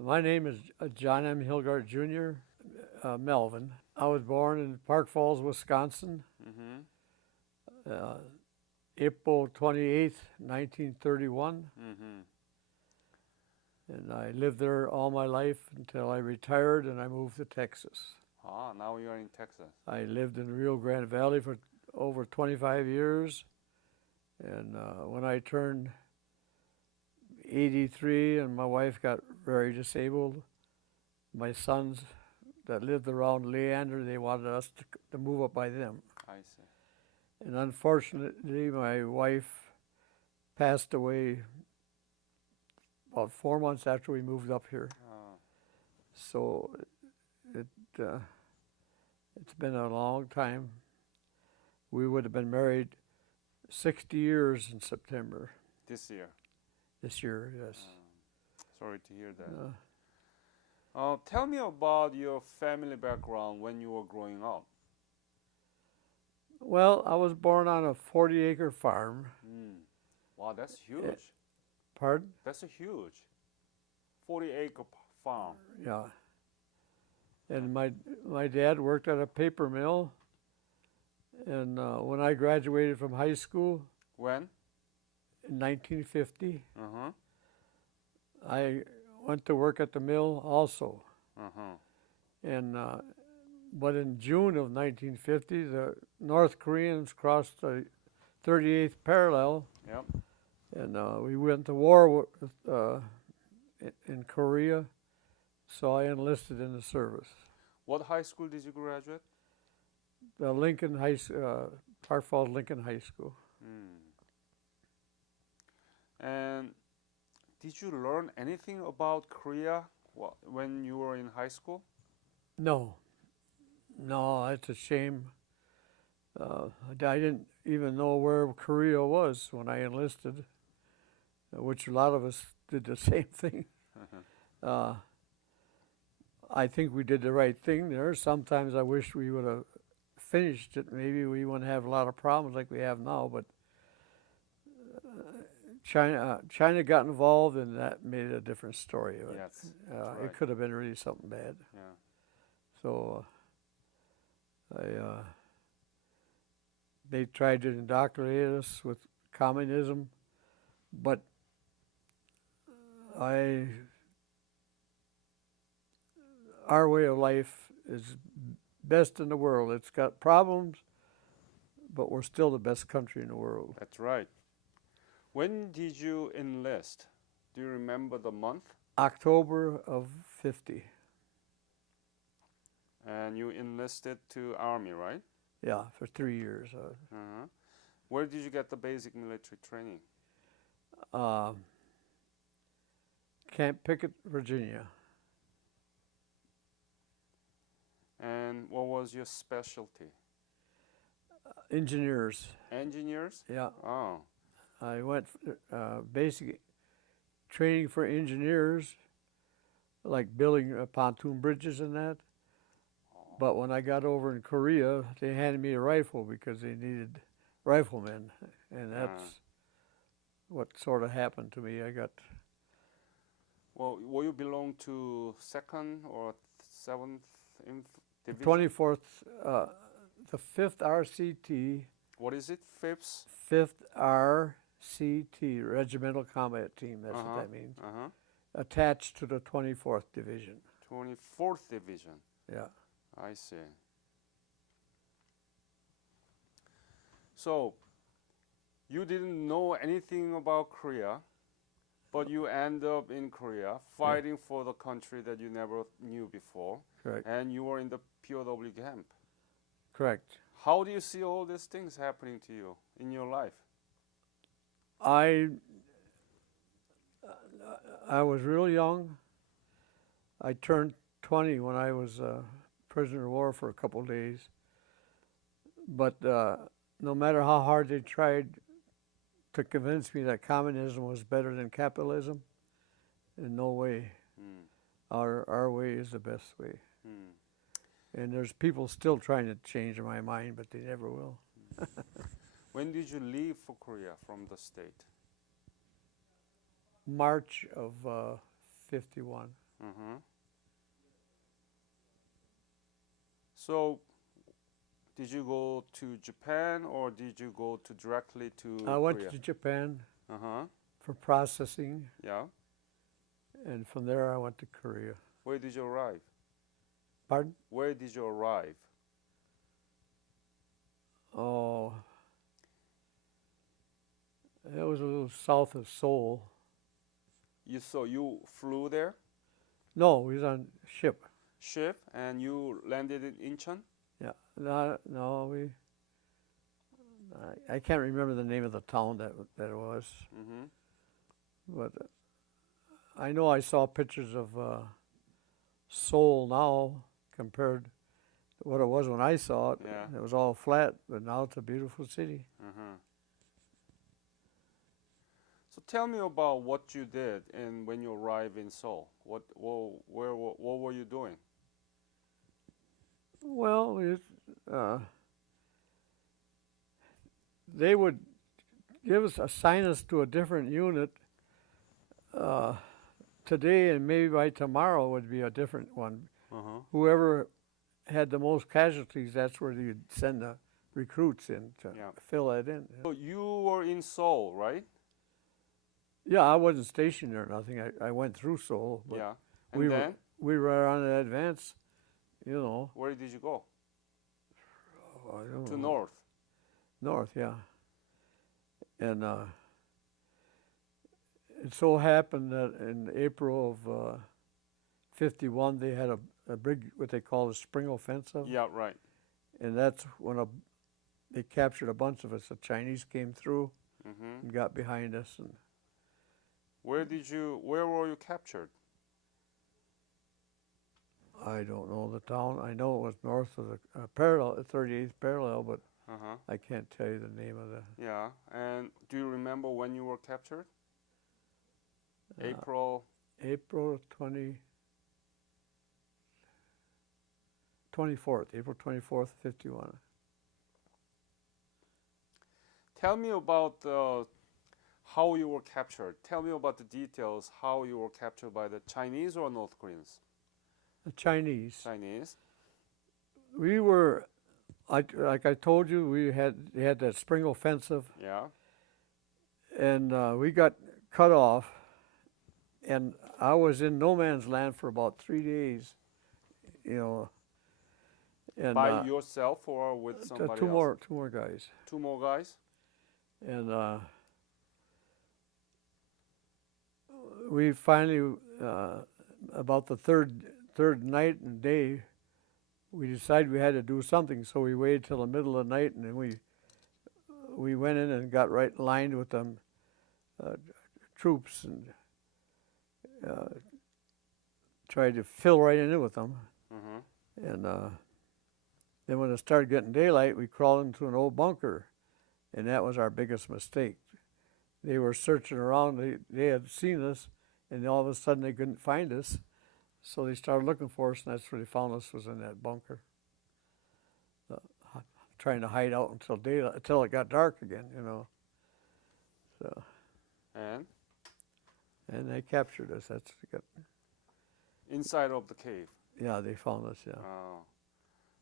My name is John M. Hilgert Jr., Melvin. I was born in Park Falls, Wisconsin, Mm-hmm. uh, April 28th, 1931, Mm-hmm. and I lived there all my life until I retired and I moved to Texas. Ah, now you're in Texas. I lived in the Rio Grande Valley for over 25 years, and when I turned 83 and my wife got very disabled, my sons that lived around Leander, they wanted us to move up by them. I see. And unfortunately, my wife passed away about 4 months after we moved up here. Ah, So it uh, it's been a long time. We would have been married 60 years in September this year. this year. Yes. Sorry to hear that. Uh, Tell me about your family background when you were growing up. well, I was born on a 40-acre farm. Mm. Wow, that's huge. Pardon? That's a huge 40-acre farm. Yeah. And my dad worked at a paper mill. And when I graduated from high school When? in 1950, Uh-huh. I went to work at the mill also. Uh-huh. And but in June of 1950, the North Koreans crossed the 38th parallel, Yep. and we went to war in Korea. So I enlisted in the service. What high school did you graduate? The Park Falls Lincoln High School. Mm. And did you learn anything about Korea when you were in high school? No, no, it's a shame. I didn't even know where Korea was when I enlisted, which a lot of us did the same thing. Uh, I think we did the right thing there. Sometimes I wish we would have finished it. Maybe we wouldn't have a lot of problems like we have now. But China got involved, and that made it a different story. Yes, that's right. It could have been really something bad. Yeah. So they tried to indoctrinate us with communism, but our way of life is best in the world. It's got problems, but we're still the best country in the world. That's right. When did you enlist? Do you remember the month? October of 50. And you enlisted to Army, right? Yeah, for 3 years. Uh-huh. Where did you get the basic military training? Camp Pickett, Virginia. And what was your specialty? Engineers. Engineers? Yeah. Oh. I went basic training for engineers, like building pontoon bridges and that. But when I got over in Korea, they handed me a rifle because they needed riflemen, and that's what sort of happened to me. I got. Well, will you belong to 2nd or 7th Division? 24th, the 5th RCT. What is it? 5th? 5th RCT, Regimental Combat Team. That's what that means. Uh-huh. Attached to the 24th Division. 24th Division. Yeah. I see. So, you didn't know anything about Korea, but you end up in Korea fighting for the country that you never knew before. Correct. And you were in the POW camp. Correct. How do you see all these things happening to you in your life? I was real young. I turned 20 when I was prisoner of war for a couple of days. But no matter how hard they tried to convince me that communism was better than capitalism, in no way. Our way is the best way. And there's people still trying to change my mind, but they never will. When did you leave for Korea from the state? March of 51. Mm-hmm. So, did you go to Japan or did you go to directly to I went Korea? to Japan Uh-huh. for processing, Yeah. and from there I went to Korea. Where did you arrive? Pardon? Where did you arrive? Oh, it was a little south of Seoul. You flew there, No, we was on ship. ship, and you landed in Incheon? Yeah, no, I can't remember the name of the town that it was, Mm-hmm. but I know I saw pictures of Seoul now compared to what it was when I saw it. Yeah. It was all flat, but now it's a beautiful city. Mm-hmm. So tell me about what you did and when you arrived in Seoul. What were you doing? Well, they would assign us to a different unit today, and maybe by tomorrow would be a different one. Uh-huh. Whoever had the most casualties, that's where you'd send the recruits in to Yeah. fill that in. So you were in Seoul, right? Yeah, I wasn't stationed there or nothing. I went through Seoul, but Yeah. we And were then we were on an advance, you know. where did you go? I don't To know. north. North, yeah. And it so happened that in April of '51 they had a big, what they call a spring offensive, Yeah, right. and that's when they captured a bunch of us. The Chinese came through Mm-hmm. and got behind us, and Where were you captured? I don't know the town. I know it was north of the 38th parallel, but Uh-huh. I can't tell you the name of the. Yeah. And do you remember when you were captured? Uh, April. April 24th, April 24th, '51. Tell me about how you were captured. Tell me about the details. How you were captured by the Chinese or North Koreans? The Chinese. Chinese. We were, like I told you, they had that spring offensive, Yeah. and we got cut off, and I was in no man's land for about 3 days, you know. And By yourself or with somebody else? two more guys, Two more guys. and we finally, about the third night and day, we decided we had to do something. So we waited till the middle of the night, and then we went in and got right lined with them troops, and tried to fill right in with them. Mm-hmm. And then when it started getting daylight, we crawled into an old bunker, and that was our biggest mistake. They were searching around. They had seen us, and all of a sudden they couldn't find us. So they started looking for us, and that's where they found us, was in that bunker, trying to hide out until daylight, until it got dark again, you know. So, And they captured us. inside of the cave. Yeah, they found us. Yeah. Oh.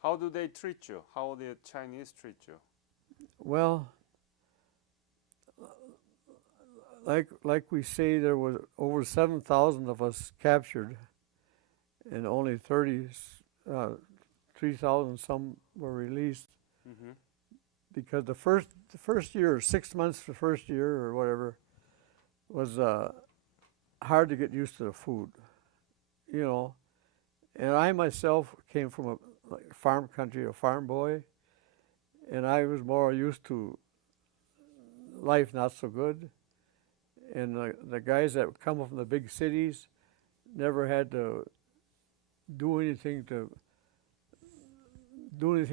How do they treat you? How the Chinese treat you? Well, like we say, there was over 7,000 of us captured, and only 3,000 some were released, Mm-hmm. because the first year, 6 months the first year or whatever, was hard to get used to the food, you know. And I myself came from a farm country, a farm boy, and I was more used to life not so good. And the guys that would come from the big cities never had to do anything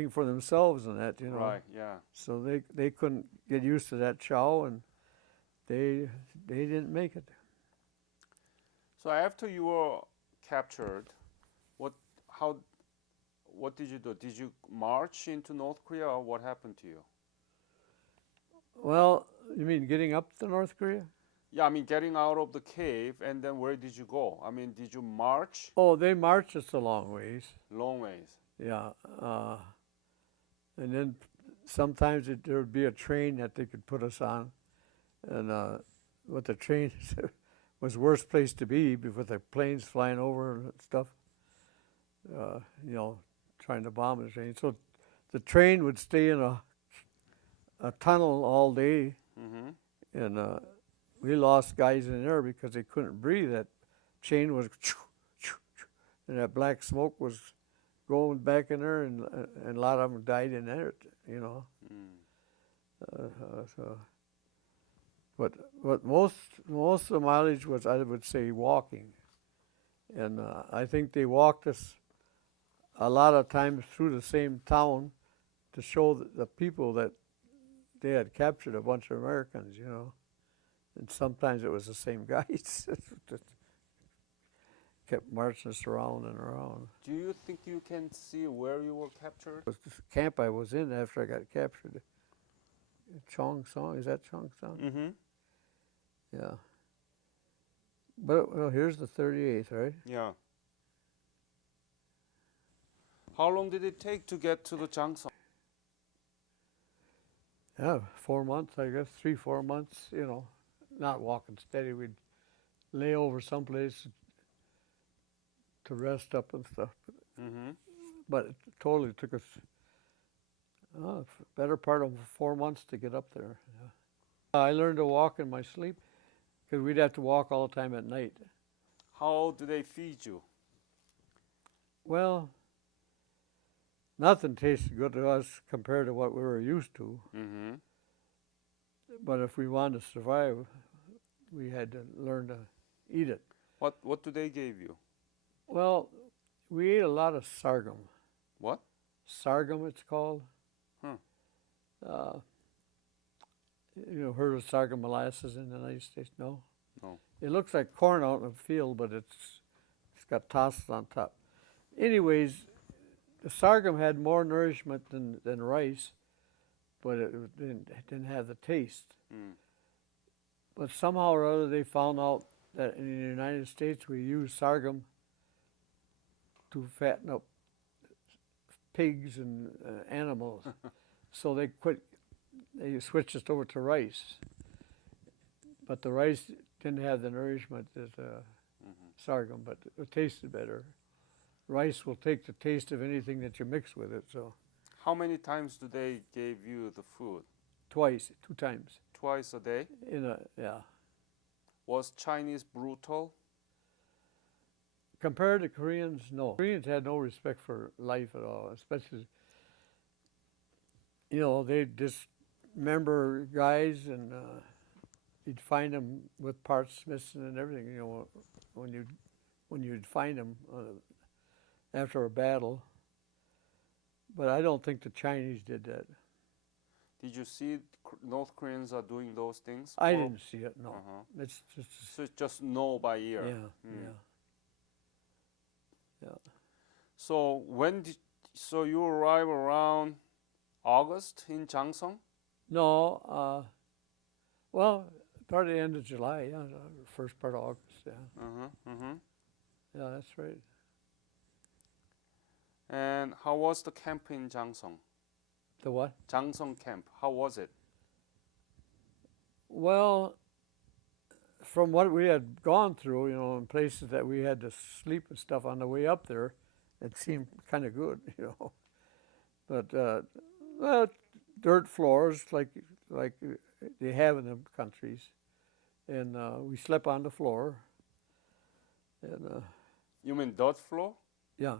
for themselves and that, you know. Right. Yeah. So they couldn't get used to that chow, and they didn't make it. So after you were captured, what did you do? Did you march into North Korea, or what happened to you? Well, you mean getting up to North Korea? Yeah, I mean, getting out of the cave, and then where did you go? I mean, did you march Oh, they marched us a long ways. long ways? Yeah. And then sometimes there would be a train that they could put us on. And but the train was worst place to be with the planes flying over and stuff. You know, trying to bomb the train. So the train would stay in a tunnel all day, Mm-hmm. and we lost guys in there because they couldn't breathe. That chain was, and that black smoke was going back in there, and a lot of them died in there. You know, so. But most of the mileage was, I would say, walking, and I think they walked us a lot of times through the same town to show the people that they had captured a bunch of Americans, you know, and sometimes it was the same guys that kept marching us around and around. Do you think you can see where you were captured? It was this camp I was in after I got captured. Chongsong, is that Chongsong? Mm-hmm. Yeah. But well, here's the 38th, right? Yeah. How long did it take to get to the Changsong? Yeah, 4 months, I guess, 3-4 months. You know, not walking steady. We'd lay over someplace to rest up and stuff. Mm-hmm. But it totally took us better part of 4 months to get up there. Yeah. I learned to walk in my sleep because we'd have to walk all the time at night. How do they feed you? Well, nothing tasted good to us compared to what we were used to. Mm-hmm. But if we wanted to survive, we had to learn to eat it. What do they give you? Well, we ate a lot of sorghum. What? Sorghum, it's called. Huh. You heard of sorghum molasses in the United States? No? No. It looks like corn out in the field, but it's got tosses on top. Anyways, the sorghum had more nourishment than rice, but it didn't have the taste. Mm. But somehow or other they found out that in the United States we use sorghum to fatten up pigs and animals. So they switched us over to rice. But the rice didn't have the nourishment that sorghum, but it tasted better. Rice will take the taste of anything that you mix with it, so. How many times do they give you the food? Twice, 2 times. Twice a day? Yeah. Was Chinese brutal? Compared to Koreans, no. Koreans had no respect for life at all, especially, you know, they dismember guys, and you'd find them with parts missing and everything, you know, when you'd find them after a battle. But I don't think the Chinese did that. Did you see North Koreans are doing those things? I didn't see it, no. Uh-huh. It's just, So it's just know by ear. yeah, Mm. yeah. So so you arrive around August in Changsong? No, well, part of the end of July, yeah, first part of August, yeah. Uh-huh. Mm-hmm. Yeah, that's right. And how was the camp in Changsong? The what? Changsong camp, how was it? Well, from what we had gone through, you know, in places that we had to sleep and stuff on the way up there, it seemed kind of good, you know. But well, dirt floors like they have in the countries, and we slept on the floor. And You mean dirt floor? yeah,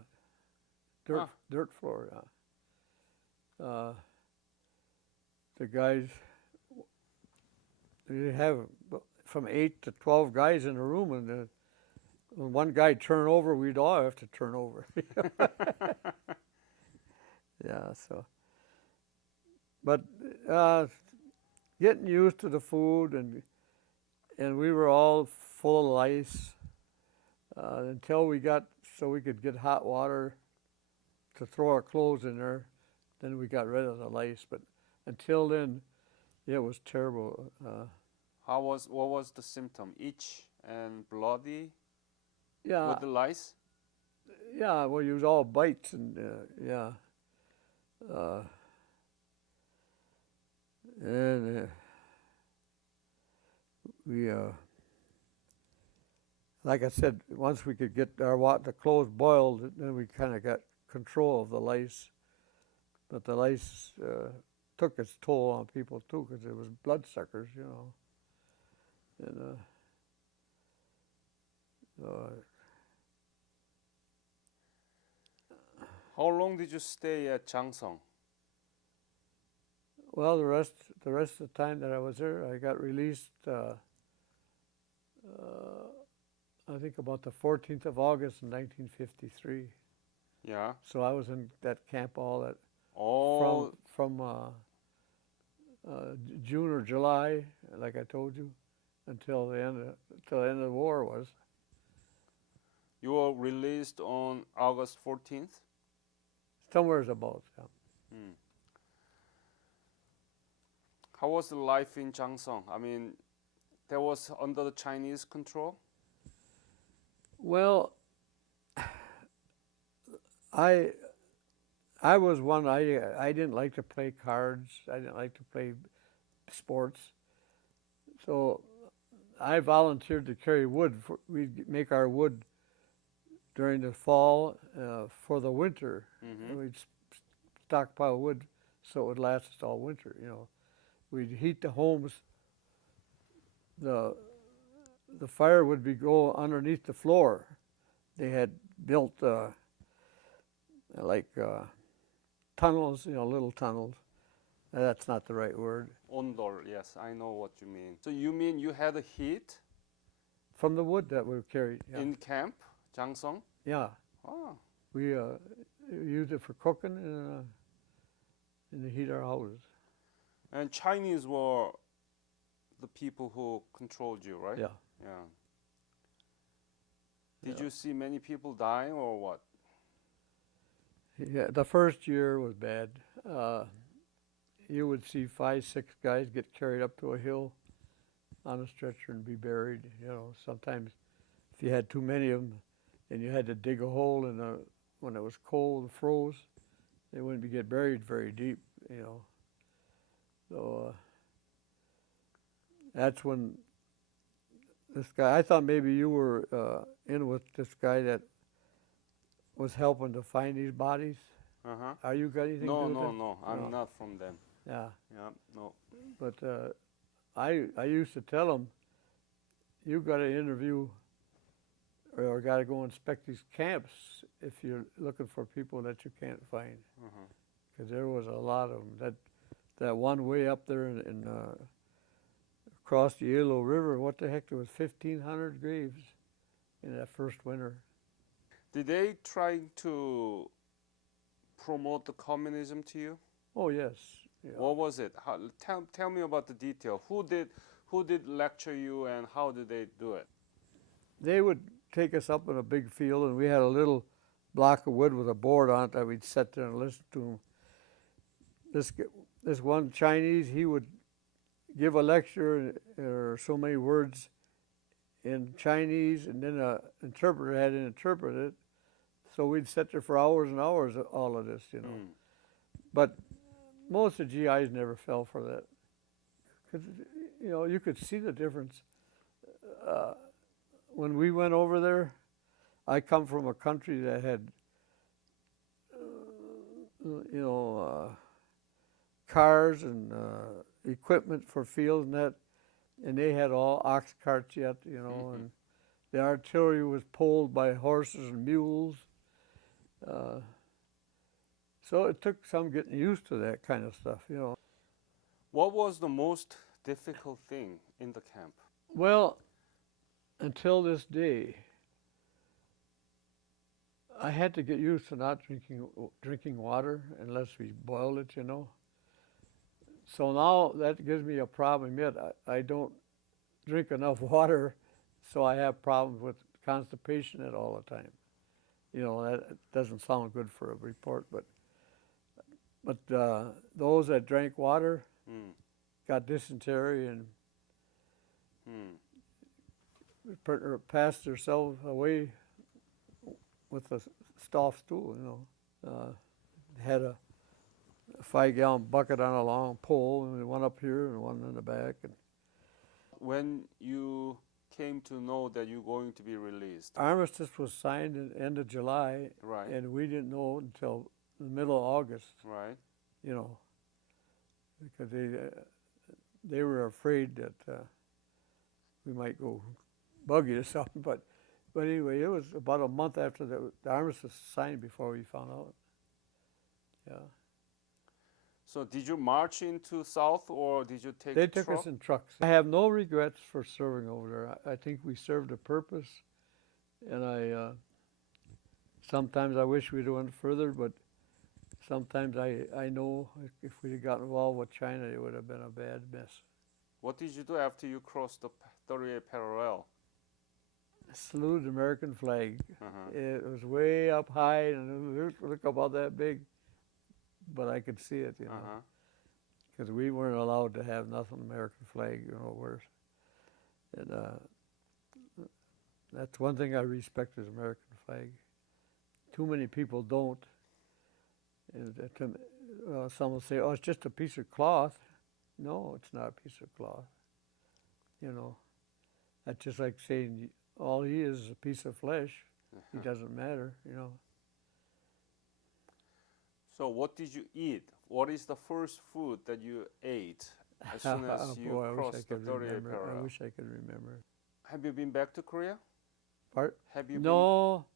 dirt floor. Yeah. The guys, they have from 8 to 12 guys in a room, and when one guy turn over, we'd all have to turn over. Yeah, so. But getting used to the food, and we were all full of lice until we got so we could get hot water to throw our clothes in there. Then we got rid of the lice. But until then, it was terrible. What was the symptom? Itch and bloody Yeah, with the lice? yeah. Well, it was all bites and yeah, uh, and we like I said, once we could get the clothes boiled, then we kind of got control of the lice. But the lice took its toll on people too, because it was bloodsuckers, you know. And How long did you stay at Changsong? well, the rest of the time that I was there, I got released. I think about the 14th of August in 1953. Yeah. So I was in that camp all that Oh, from June or July, like I told you, until the end of the war was. you were released on August 14th? Somewhere's about. Yeah. Hmm. How was the life in Changsong? I mean, that was under the Chinese control? Well, I was one. I didn't like to play cards. I didn't like to play sports. So I volunteered to carry wood. We'd make our wood during the fall for the winter. Mm-hmm. We'd stockpile wood so it would last us all winter. You know, we'd heat the homes. The fire would go underneath the floor. They had built tunnels, you know, little tunnels. That's not the right word. Ondol, yes, I know what you mean. So you mean you had a heat From the wood that we carried. Yeah. in camp, Changsong? Yeah. Oh, We used it for cooking and to heat our houses. and Chinese were the people who controlled you, right? Yeah. Yeah. Did Yeah. you see many people dying or what? Yeah. The first year was bad. You would see 5, 6 guys get carried up to a hill on a stretcher and be buried. You know, sometimes if you had too many of them, and you had to dig a hole when it was cold, froze, they wouldn't get buried very deep. You know, so that's when this guy. I thought maybe you were in with this guy that was helping to find these bodies. Uh-huh. Are you got anything to do with that? No. I'm No. not from them. Yeah, Yeah, no. but I used to tell him, you got to interview or got to go inspect these camps if you're looking for people that you can't find, Uh-huh. because there was a lot of them. That one way up there in across the Yellow River, what the heck? There was 1,500 graves in that first winter. Did they try to promote the communism to you? Oh yes. Yeah. What was it? Tell me about the detail. Who did lecture you and how did they do it? They would take us up in a big field, and we had a little block of wood with a board on it that we'd sit there and listen to them. This one Chinese, he would give a lecture or so many words in Chinese, and then an interpreter had to interpret it. So we'd sit there for hours and hours, all of this, you know. Mm. But most of the GIs never fell for that, because you know you could see the difference. When we went over there, I come from a country that had, cars and equipment for fields and they had all ox carts yet, you know, Mm-hmm. and the artillery was pulled by horses and mules. So it took some getting used to that kind of stuff, you know. What was the most difficult thing in the camp? Well, until this day, I had to get used to not drinking water unless we boiled it, you know. So now that gives me a problem yet. I don't drink enough water, so I have problems with constipation at all the time. You know, that doesn't sound good for a report, but those that drank water Mm. got dysentery, and passed themselves away with a staff stool, you know. Had a 5-gallon bucket on a long pole, and one up here and one in the back. And When you came to know that you're going to be released, armistice was signed at the end of July, right? and we didn't know until the middle of August, Right. you know, because they were afraid that we might go buggy or something. But anyway, it was about a month after the armistice was signed before we found out. Yeah. So did you march into South, or did you take? They took truck? us in trucks. I have no regrets for serving over there. I think we served a purpose, and sometimes I wish we'd went further, but sometimes I know if we'd have gotten involved with China, it would have been a bad mess. What did you do after you crossed the 38 parallel? Saluted the American flag. Uh-huh. It was way up high, and it looked about that big, but I could see it, you know. Uh-huh. Because we weren't allowed to have nothing American flag, you know, worse. And that's one thing I respect is American flag. Too many people don't. And some will say, "Oh, it's just a piece of cloth." No, it's not a piece of cloth. You know, that's just like saying all he is a piece of flesh. He doesn't matter, you know. So what did you eat? What is the first food that you ate as soon as you Boy, crossed the 38 I parallel? wish I could remember. Have you been back to Korea? Part? Have you No.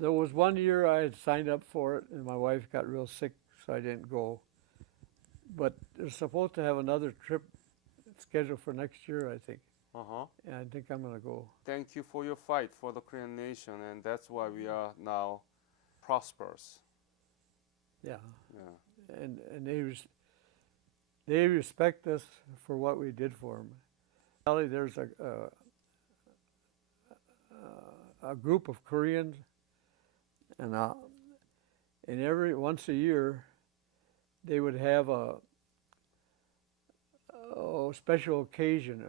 There was one year I had signed up for it, and my wife got real sick, so I didn't go. But they're supposed to have another trip scheduled for next year, I think. been? Uh-huh. And I think I'm going to go. Thank you for your fight for the Korean nation, and that's why we are now prosperous. Yeah. Yeah. And they respect us for what we did for them. There's a group of Koreans, and every once a year they would have a special occasion,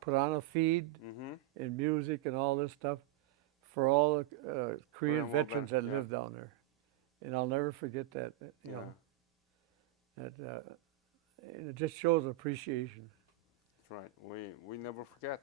put on a feed Mm-hmm. and music and all this stuff for all the Korean Korean veterans that yeah. live down there. And I'll never forget that, you Yeah. know. And it just shows appreciation. That's right. We never forget.